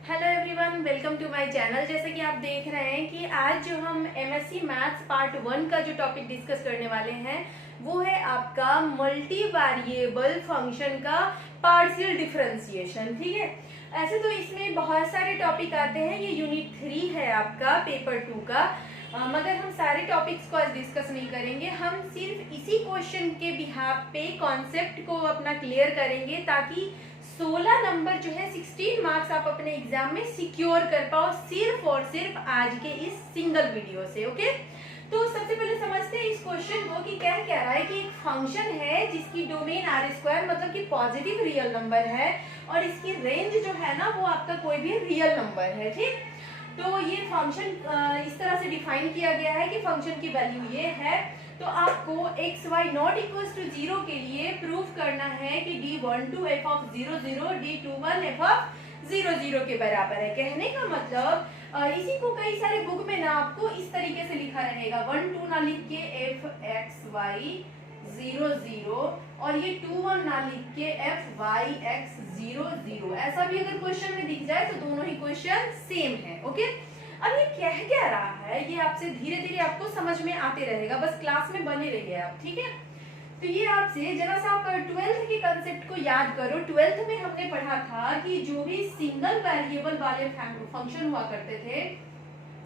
Hello everyone, welcome to my channel. जैसे कि आप देख रहे हैं कि आज जो हम एमएससी मैथ्स पार्ट 1 का जो टॉपिक डिस्कस करने वाले हैं वो है आपका मल्टी वेरिएबल फंक्शन का पार्शियल डिफरेंशिएशन। ठीक है, ऐसे तो इसमें बहुत सारे टॉपिक आते हैं, ये यूनिट 3 है आपका पेपर 2 का। मगर हम सारे टॉपिक्स को आज डिस्कस नहीं करेंगे, हम सिर्फ इसी क्वेश्चन के बिहाफ पे कॉन्सेप्ट को अपना क्लियर करेंगे ताकि 16 नंबर जो है 16 मार्क्स आप अपने एग्जाम में सिक्योर कर पाओ सिर्फ और सिर्फ आज के इस सिंगल वीडियो से। ओके, तो सबसे पहले समझते हैं इस क्वेश्चन को कि क्या कह रहा है कि एक फंक्शन है जिसकी डोमेन आर स्क्वायर मतलब कि पॉजिटिव रियल नंबर है और इसकी रेंज जो है ना वो आपका कोई भी रियल नंबर है। ठीक, तो ये फंक्शन इस तरह से डिफाइन किया गया है कि फंक्शन की वैल्यू ये है। तो आपको x y not equal to 0 के लिए प्रूफ करना है कि d12 f of 0 0 d21 f of 0 0 के बराबर है। कहने का मतलब इसी को कई सारे बुक में ना आपको इस तरीके से लिखा रहेगा, 1 2 ना लिख के f x y 0 0 और ये 2 1 ना लिख के f y x 0 0। ऐसा भी अगर क्वेश्चन में दिख जाए तो दोनों ही क्वेश्चन सेम है। ओके, अब ये क्या रहा है ये आपसे धीरे धीरे आपको समझ में आते रहेगा, बस क्लास में बने रहिए आप। ठीक है, तो ये आपसे जरा सा आप 12th के कंसेप्ट को याद करो। 12th में हमने पढ़ा था कि जो भी सिंगल वेरिएबल वाले फंक्शन हुआ करते थे,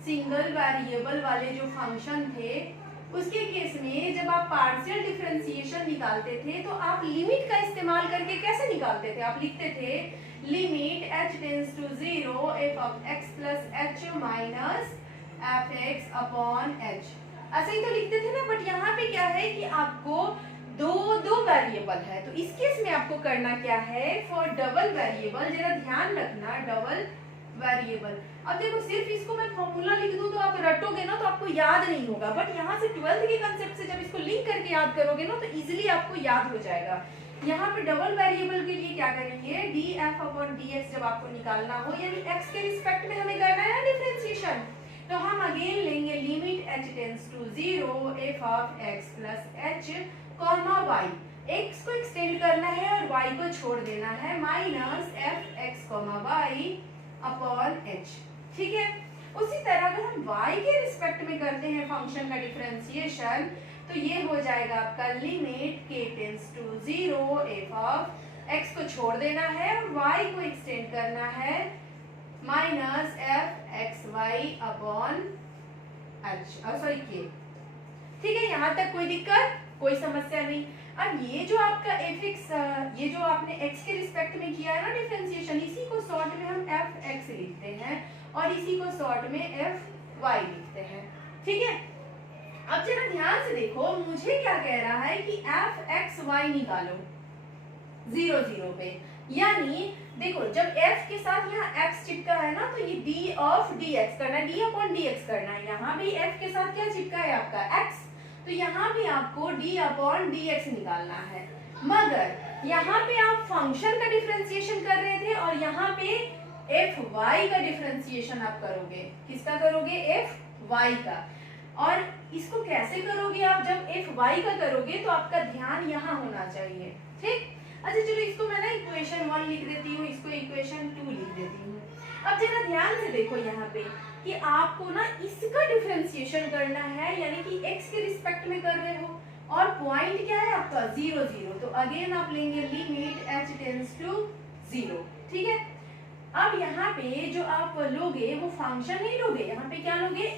सिंगल वेरिएबल वाले जो फंक्शन थे उसके केस में जब आप पार्शियल डिफरेंशिएशन निकालते थे तो आप लिमिट का इस्तेमाल करके कैसे निकालते थे? आप लिखते थे limit h tends to 0 f of x plus h minus fx upon h, ऐसे ही तो लिखते थे ना। बट यहाँ पे क्या है कि आपको दो वेरिएबल है, तो इस केस में आपको करना क्या है, फॉर डबल वेरिएबल, जरा ध्यान रखना डबल वेरिएबल। अब देखो सिर्फ इसको मैं फॉर्मूला लिख दूं तो आप रटोगे ना तो आपको याद नहीं होगा, बट यहाँ से 12th के कंसेप्ट से जब इसको लिंक करके याद करोगे ना तो इजीली आपको याद हो जाएगा। यहाँ पे डबल वेरिएबल के लिए क्या करेंगे, df अपॉन dx जब आपको निकालना हो, यानी x के रिस्पेक्ट में हमें करना है डिफरेंशिएशन, तो हम अगेन लेंगे limit h tends to 0 f of x plus h comma y, x को एक्सटेंड करना है और y को छोड़ देना है, minus f x y upon h। ठीक है, उसी तरह अगर हम y के रिस्पेक्ट में करते हैं फंक्शन का डिफरेंशिएशन तो ये हो जाएगा आपका limit k tends to 0 f of x को छोड़ देना है और y को एक्सटेंड करना है, minus f x y upon h sorry k। ठीक है, यहाँ तक कोई दिक्कत, कोई समस्या नहीं। अब ये जो आपका fx, ये जो आपने x के रिस्पेक्ट में किया है ना डिफरेंशिएशन, इसी को शॉर्ट में हम fx लिखते हैं और इसी को शॉर्ट में fy लिखते हैं। ठीक है, अब जरा ध्यान से देखो, मुझे क्या कह रहा है कि fxy निकालो 0 0 पे, यानी देखो जब f के साथ यहाँ x चिपका है ना तो ये d ऑफ dx करना है, d अपॉन dx करना है। यहाँ भी f के साथ क्या चिपका है आपका x, तो यहाँ भी आपको d अपॉन dx निकालना है। मगर यहाँ पे आप फंक्शन का डिफरेंशिएशन कर रहे थे और यहाँ पे fy का डिफरेंशिएशन आप करोगे। किसका करोगे? fy का। और इसको कैसे करोगे आप? जब fy का करोगे तो आपका ध्यान यहाँ होना चाहिए। ठीक, अच्छा चलो इसको मैं ना इक्वेशन 1 लिख देती हूँ, इसको इक्वेशन 2 लिख देती हूँ। अब जरा ध्यान से देखो यहाँ पे कि आपको ना इसका डिफरेंशिएशन करना है, यानी कि x के रिस्पेक्ट में कर रहे हो और पॉइंट क्या है आपका 0 0, तो अगेन आप लेंगे लिमिट h टेंड्स टू 0। ठीक है, अब यहाँ पे जो आप लोगे वो फंक्शन नहीं लोगे, यहाँ पे क्या लोगे,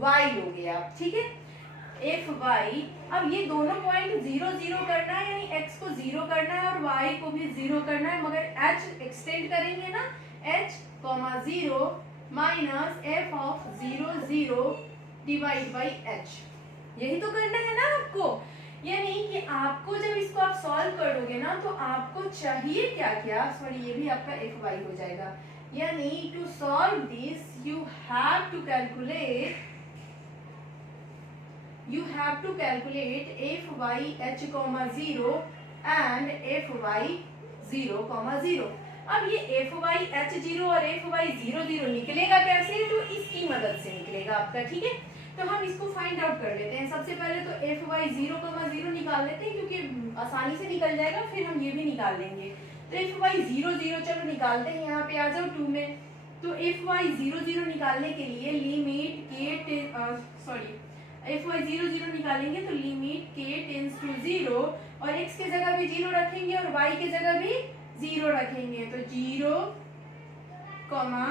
fy लोगे आप। ठीक है, fy, अब ये दोनों पॉइंट 0 0 करना है, यानी x को 0 करना है और y को भी 0 करना है, मगर h एक्सटेंड करेंगे ना, h 0 minus f of 0 0 divide by h, यही तो करना है ना आपको। यानी कि आपको जब इसको आप सॉल्व करोगे ना तो आपको चाहिए क्या क्या, सॉरी ये भी आपका fy हो जाएगा, यानी to solve this you have to calculate fy h 0 and fy 0 0। अब ये fy h 0 और fy 0 0 निकलेगा कैसे, तो इसकी मदद से निकलेगा आपका। ठीक है, तो हम इसको फाइंड आउट कर लेते हैं। सबसे पहले तो fy 0 0 निकाल लेते हैं क्योंकि आसानी से निकल जाएगा, फिर हम ये भी निकाल लेंगे। तो fy 0 0 चलो निकालते हैं, यहाँ पे आ जाओ 2 में, तो एफ वाई 0 0 निकालने के लिए लिमिट के एफ वाई 0 0 निकालेंगे तो लिमिट के टेंस टू 0 और x की जगह भी 0 रखेंगे और y की जगह भी 0 रखेंगे, तो 0 कॉमा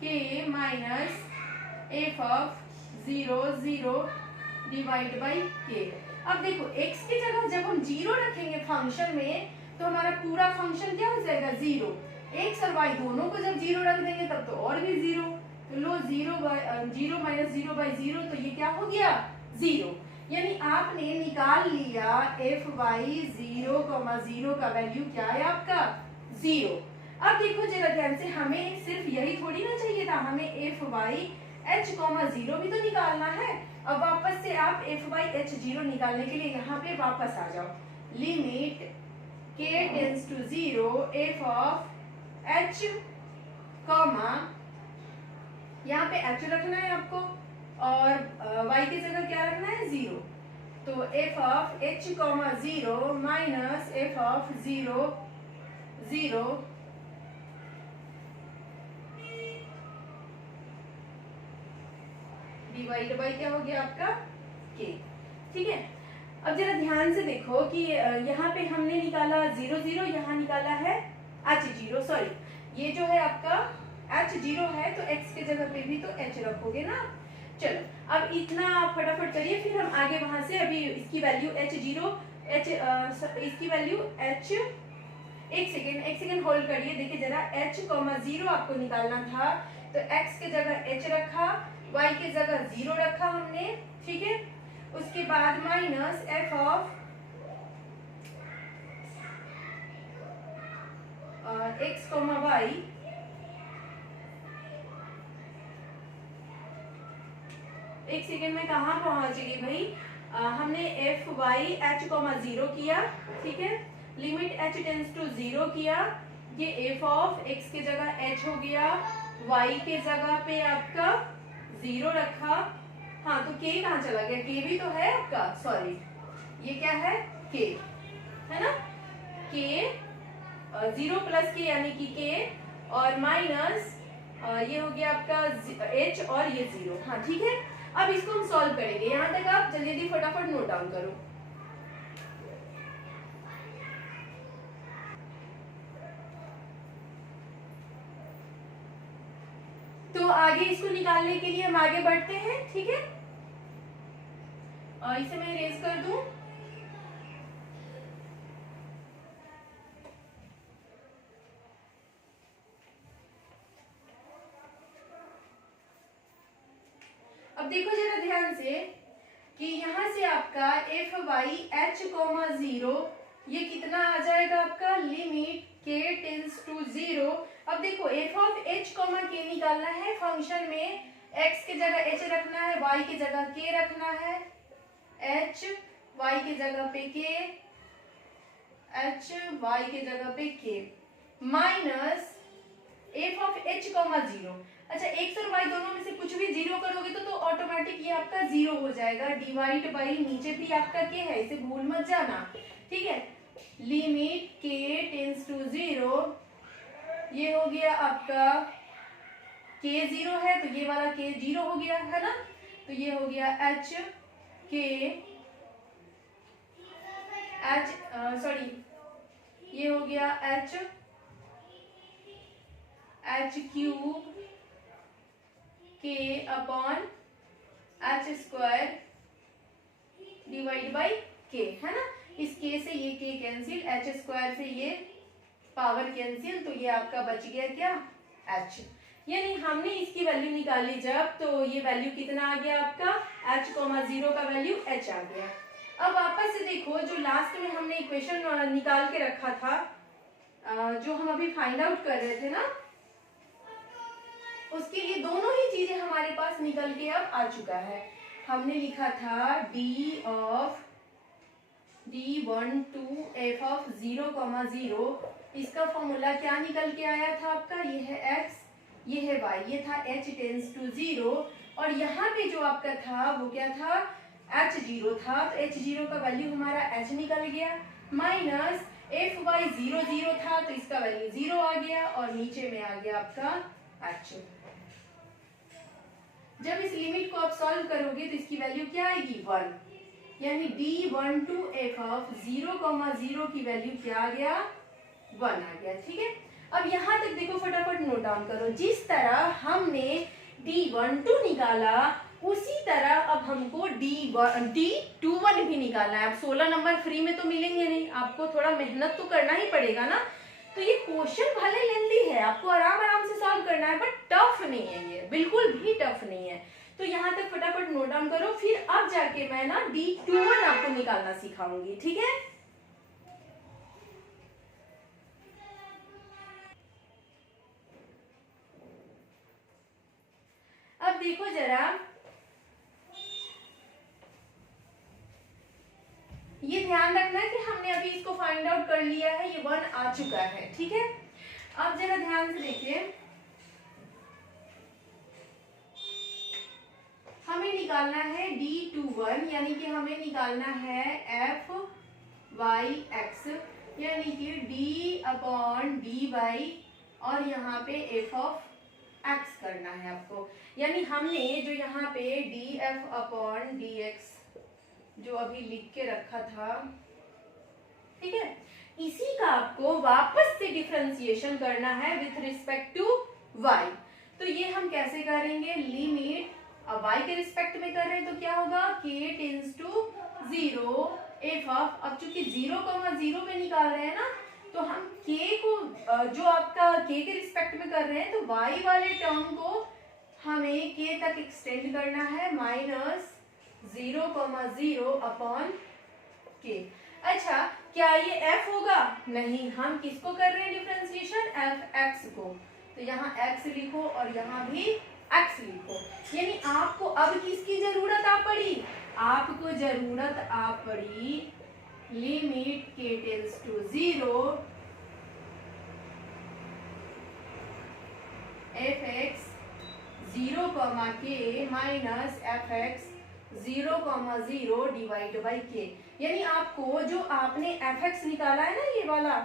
के minus F of 0 0 divide by के। अब देखो x की जगह जब हम 0 रखेंगे फंक्शन में तो हमारा पूरा फंक्शन क्या हो जाएगा 0। x और y दोनों को जब 0 रख देंगे तब तो और भी 0, तो लो 0 माइनस 0 बाई 0, तो ये क्या हो गया 0। यानी आपने निकाल लिया एफ वाई 0, 0 का वैल्यू क्या है आपका 0। अब देखो जरा ध्यान से, हमें सिर्फ यही थोड़ी ना चाहिए था, हमें एफ वाई h, 0 भी तो निकालना है। अब वापस से आप एफ वाई h 0 निकालने के लिए यहाँ पे वापस आ जाओ, limit k tends to 0 f of h, यहाँ पे h रखना है आपको और y की जगह क्या रखना है 0, तो F of h, 0 minus F of 0 0 divide by क्या हो गया आपका k। ठीक है, अब जरा ध्यान से देखो कि यहाँ पे हमने निकाला 0 0, यहाँ निकाला है h 0, सॉरी ये जो है आपका h 0 है तो x के जगह पे भी तो h रखोगे ना। चलो अब इतना आप फटाफट करिए, फिर हम आगे वहां से अभी इसकी वैल्यू h 0 इसकी वैल्यू h, एक सेकेंड होल्ड करिए। देखिए जरा h, 0 आपको निकालना था तो x के जगह h रखा, y की जगह 0 रखा हमने, ठीक है। उसके बाद minus F of x, y, एक सेकेंड में कहाँ पहुंच गई भाई, हमने एफ वाई h, 0 किया, ठीक है, लिमिट h टेंस टू 0 किया, ये एफ ऑफ x की जगह h हो गया, y के जगह पे आपका 0 रखा। हाँ तो k कहाँ चला गया, k भी तो है आपका, सॉरी ये क्या है k है ना, k 0 प्लस k यानी कि k और माइनस ये हो गया आपका h और ये 0। हाँ ठीक है, अब इसको हम सॉल्व करेंगे। यहाँ तक आप जल्दी फटाफट नोट डाउन करो। तो आगे इसको निकालने के लिए हम आगे बढ़ते हैं, ठीक है। और इसे मैं इरेज कर दूं। अब देखो जरा ध्यान से कि यहाँ से आपका एफ वाई h, 0 ये कितना आ जाएगा आपका, लिमिट k टेंस टू 0। अब देखो एफ ऑफ h, k निकालना है, फंक्शन में x की जगह h रखना है, y की जगह k रखना है, h y की जगह पे k, h y की जगह पे k, minus F of h, 0। अच्छा x और y दोनों में से कुछ भी 0 करोगे तो ऑटोमेटिक ये आपका 0 हो जाएगा, डिवाइड बाई नीचे भी आपका k है, इसे भूल मत जाना, ठीक है। लिमिट k टेंस टू 0, ये हो गया आपका k 0 है तो ये वाला k 0 हो गया है ना, तो ये हो गया h k h सॉरी ये हो गया h cube k upon h square divide by k, है ना। इस k से ये k कैंसिल, h स्क्वायर से ये पावर कैंसिल, तो ये आपका बच गया क्या h। यानी हमने इसकी वैल्यू निकाली जब, तो ये वैल्यू कितना आ गया आपका h, 0 का वैल्यू h आ गया। अब वापस से देखो जो लास्ट में हमने इक्वेशन निकाल के रखा था, जो हम अभी फाइंड आउट कर रहे थे ना, उसके लिए दोनों ही चीजें हमारे पास निकल के अब आ चुका है। हमने लिखा था d of d1 to f of 0, 0, इसका फॉर्मूला क्या निकल के आया था आपका, ये है x, ये है y, ये था h टेंस टू 0, और यहाँ पे जो आपका था वो क्या था h0 था, तो h0 का वैल्यू हमारा h निकल गया, माइनस fy00 था तो इसका वैल्यू 0 आ गया और नीचे में आ गया आपका h। जब इस लिमिट को आप सॉल्व करोगे तो इसकी वैल्यू क्या आएगी 1, यानी d1 to f of 0,0 की वैल्यू क्या आ गया 1 आ गया। ठीक है, अब यहाँ तक देखो, फटाफट नोट डाउन करो। जिस तरह हमने d12 निकाला उसी तरह अब हमको d21 भी निकालना है। अब 16 नंबर फ्री में तो मिलेंगे नहीं, आपको थोड़ा मेहनत तो करना ही पड़ेगा ना। तो ये क्वेश्चन भले लेंदी है, आपको आराम आराम से सॉल्व करना है, बट टफ नहीं है, ये बिल्कुल भी टफ नहीं है। तो यहाँ तक फटाफट नोट डाउन करो, फिर अब जाके मैं ना d21 आपको निकालना सिखाऊंगी। ठीक है, अब देखो जरा, ये ध्यान रखना है कि हमने अभी इसको फाइंड आउट कर लिया है, ये 1 आ चुका है। ठीक है, अब जरा ध्यान से देखिए, हमें निकालना है d21, यानी कि हमें निकालना है f y x, यानी कि d/dy और यहाँ पे f of x करना है आपको। यानी हमने जो यहाँ पे df/dx जो अभी लिख के रखा था, ठीक है, इसी का आपको वापस से डिफरेंशिएशन करना है विथ रिस्पेक्ट टू y। तो ये हम कैसे करेंगे, लिमिट अब y के रिस्पेक्ट में कर रहे हैं तो क्या होगा, k tends to 0 f of, अब चूंकि 0,0 पे निकाल रहे हैं ना, तो हम k को जो आपका k के रिस्पेक्ट में कर रहे हैं तो y वाले टर्म को हमें k तक एक्सटेंड करना है, माइनस 0,0 अपॉन k। अच्छा, क्या ये f होगा, नहीं, हम किसको कर रहे हैं डिफरेंशिएशन, f(x) को, तो यहाँ x लिखो और यहाँ भी x लिखो। यानी आपको अब किसकी जरूरत आ पड़ी, आपको जरूरत आ पड़ी limit k tends to 0 f(x) 0,k minus f(x) 0,0 divide by k। यानी आपको जो आपने f(x) निकाला है ना, ये वाला,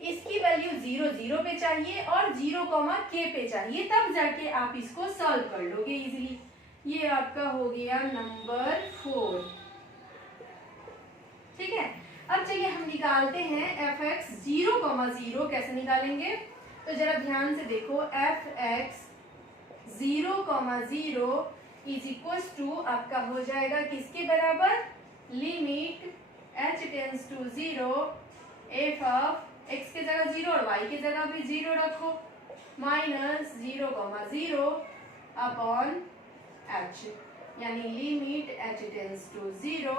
इसकी वैल्यू 0,0 पे चाहिए और 0,k पे चाहिए, तब जाके आप इसको सॉल्व कर लोगे इजीली। ये आपका हो गया नंबर 4। ठीक है, अब चलिए हम निकालते हैं f(x) 0,0 कैसे निकालेंगे, तो जरा ध्यान से देखो, f(x) 0,0 इज इक्वल टू आपका हो जाएगा किसके बराबर, limit h tends to 0 f of x के जगह 0 और y के जगह भी 0 रखो, माइनस 0,0 अपॉन h, यानी लिमिट h टेंड्स टू 0।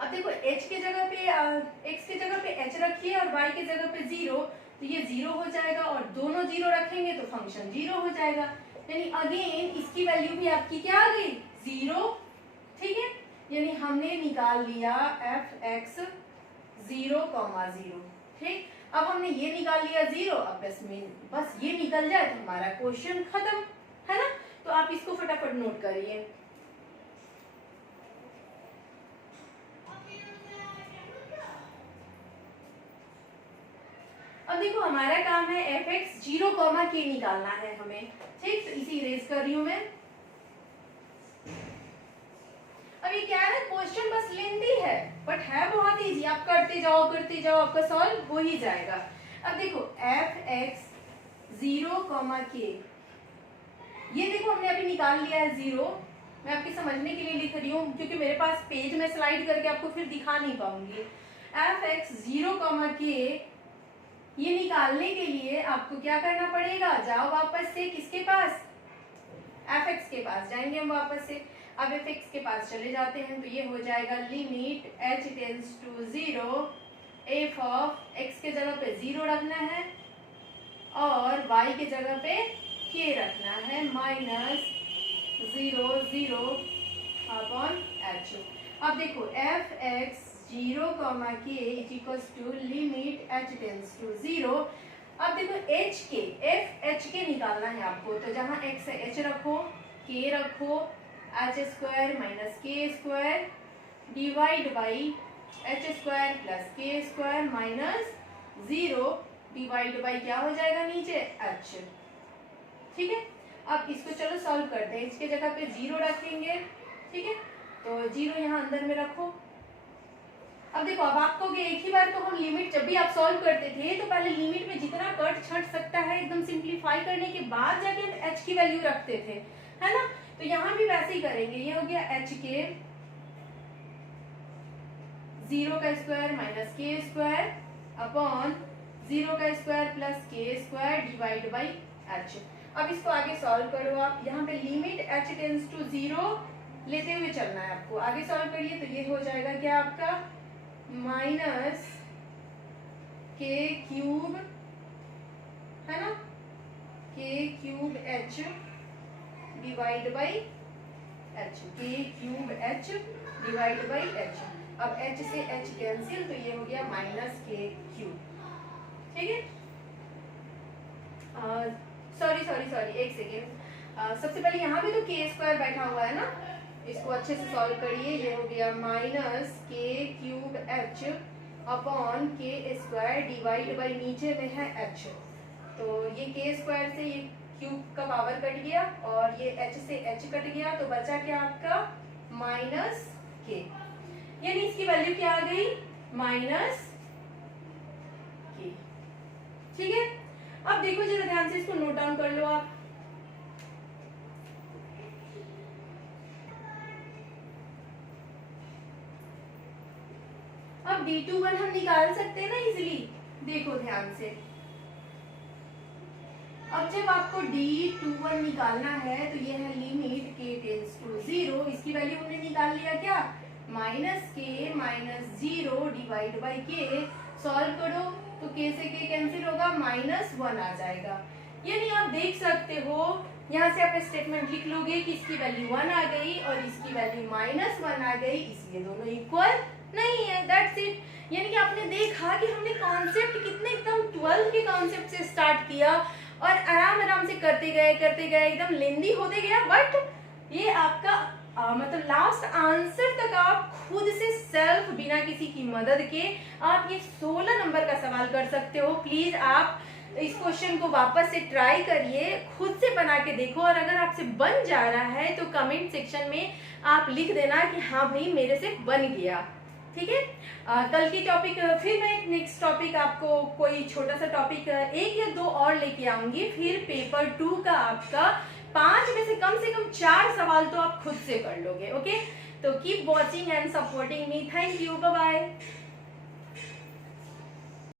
अब देखो h के जगह पे x के जगह पे h रखिए और y के जगह पे 0, तो ये 0 हो जाएगा और दोनों 0 रखेंगे तो फंक्शन 0 हो जाएगा। यानी अगेन इसकी वैल्यू भी आपकी क्या आ गई, 0। ठीक है, यानी हमने निकाल लिया f(x) 0,0। ठीक, अब हमने ये निकाल लिया 0, अब बस ये निकल जाए तो हमारा क्वेश्चन खत्म है ना। तो आप इसको फटाफट नोट करिए। अब देखो हमारा काम है f(x) 0,k निकालना है हमें। ठीक, तो इसी इरेज कर रही हूं मैं। अब ये क्या है, क्वेश्चन बस लेंदी है बट है बहुत इजी, आप करते जाओ आपका सॉल्व हो ही जाएगा। अब देखो f(x) 0,k, ये देखो हमने अभी निकाल लिया है 0। मैं आपके समझने के लिए लिख रही हूँ क्योंकि मेरे पास पेज में स्लाइड करके आपको फिर दिखा नहीं पाऊंगी। f(x) 0,k ये निकालने के लिए आपको क्या करना पड़ेगा, जाओ वापस से किसके पास, f(x) के पास जाएंगे हम वापस से। अब f(x) के पास चले जाते हैं तो ये हो जाएगा limit h tends to 0 f of x के जगह पे 0 रखना है और y के जगह पे k रखना है, माइनस 0,0 अपॉन h। अब देखो f(x) 0,k is equals to limit h tends to 0। अब देखो h के निकालना है आपको, तो जहां x है h रखो, k रखो, एच स्क्वायर माइनस के square divide by H square plus के स्क्वायर माइनस 0 डिवाइड बाई क्या हो जाएगा नीचे एच। ठीक है, अब इसको चलो सॉल्व करते हैं। इसके जगह पे 0 रखेंगे। ठीक है, तो 0 यहाँ अंदर में रखो। अब देखो, अब आपको एक ही बार तो हम लिमिट, जब भी आप सॉल्व करते थे तो पहले लिमिट में जितना कट छट सकता है एकदम सिंप्लीफाई करने के बाद जाके हम एच की वैल्यू रखते थे, है ना। तो यहाँ भी वैसे ही करेंगे। ये हो गया एच के 0 का स्क्वायर माइनस के स्क्वायर अपॉन 0 का स्क्वायर प्लस के स्क्वायर डिवाइड बाई एच। अब इसको आगे सॉल्व करो आप। यहाँ पे लिमिट एच टेंस टू 0 लेते हुए चलना है आपको। आगे सॉल्व करिए तो ये हो जाएगा क्या आपका माइनस के क्यूब, है ना, K cube H divide by H, K cube H divide by H. अब एच से एच कैंसिल तो ये हो गया माइनस के क्यूब। ठीक है, सॉरी एक सेकेंड। सबसे पहले यहाँ पे तो के स्क्वायर बैठा हुआ है ना, इसको अच्छे से सॉल्व करिए। ये हो गया माइनस के क्यूब एच अपॉन के स्क्वायर डिवाइड बाई नीचे में है एच। तो ये के स्क्वायर से ये क्यूब का पावर कट गया और ये एच से एच कट गया, तो बचा क्या आपका माइनस के, यानी इसकी वैल्यू क्या आ गई माइनस के। ठीक है, अब देखो जरा ध्यान से, इसको नोट डाउन कर लो आप। अब D21 हम निकाल सकते हैं ना इजीली। देखो ध्यान से, अब जब आपको D21 निकालना है तो ये है लिमिट k टेंस टू 0। इसकी वैल्यू हमने निकाल लिया क्या, माइनस के माइनस 0 डिवाइड बाई के। सॉल्व करो तो k से k कैंसिल होगा, -1 आ जाएगा। यानी आप देख सकते हो, यहाँ से आप स्टेटमेंट लिख लोगे कि इसकी वैल्यू 1 आ गई और इसकी वैल्यू -1 आ गई, इसलिए दोनों इक्वल नहीं है। That's it. यानी कि आपने देखा कि हमने कॉन्सेप्ट कितने एकदम 12 के कॉन्सेप्ट से स्टार्ट किया और आराम आराम से करते गए एकदम लेंदी होते गया, बट ये आपका मतलब लास्ट आंसर तक आप खुद से सेल्फ बिना किसी की मदद के आप ये 16 नंबर का सवाल कर सकते हो। प्लीज आप इस क्वेश्चन को वापस से ट्राई करिए, खुद से बना के देखो, और अगर आपसे बन जा रहा है तो कमेंट सेक्शन में आप लिख देना कि हाँ भाई मेरे से बन गया। ठीक है, कल की टॉपिक फिर मैं एक नेक्स्ट टॉपिक आपको कोई छोटा सा टॉपिक 1 या 2 और लेके आऊंगी। फिर पेपर 2 का आपका 5 में से कम 4 सवाल तो आप खुद से कर लोगे। ओके, तो keep watching and supporting me. Thank you, bye bye.